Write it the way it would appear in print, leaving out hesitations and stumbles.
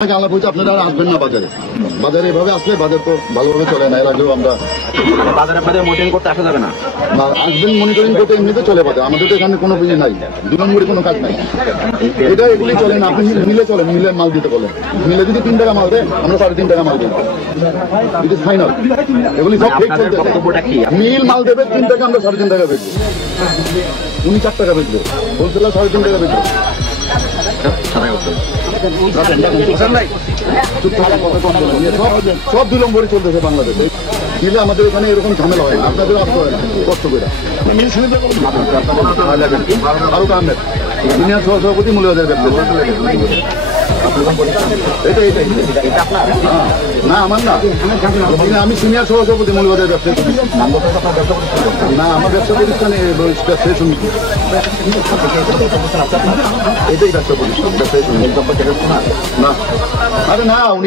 আলাপ হয়েছে আপনারা আর আসবেন না বাজারে। বাজারে এভাবে আসলে বাজার তো ভালোভাবে চলে না। এর আগেও আমরা বাজারে আপনাদের মনিটরিং করতে আসা যাবে না। আসবেন মনিটরিং করতে এমনিতে চলে বাজার। আমাদের তো এখানে কোনো ইয়ে নাই, 2 নম্বরে কোনো কাজ নাই। এটা এগুলি চলে না। আপনি মিলে চলেন, মিলে মাল দিতে বলেন। মিলে যদি 3 টাকা মাল দেয় আমরা 3.5 টাকা মাল দেবো। It is final. এগুলি সব ঠিক চলতে। মিল মাল দেবে 3 টাকা, আমরা 3.5 টাকা বেচবো। উনি 4 টাকা বেচবে, হোলসেলার 3.5 টাকা বেচবে। সব 2 নম্বরে চলতেছে বাংলাদেশে। দিলে আমাদের এখানে এরকম ঝামেলা হয় না, আপনাদের আসতে হয় না কষ্ট করে। ফারুক আহমেদ, সিনিয়র সহসভাপতি, মূল্যবাজার ব্যবসা। না আমার না, আমি সিনিয়র সহসভাপতি মূল্যবাজার ব্যবসা। না আমার ব্যবসা প্রতিষ্ঠানে ব্যবসায়ী সমিতি, এটাই ব্যবসা প্রতিষ্ঠান, ব্যবসায়ী সমিতি। না আরে না উনি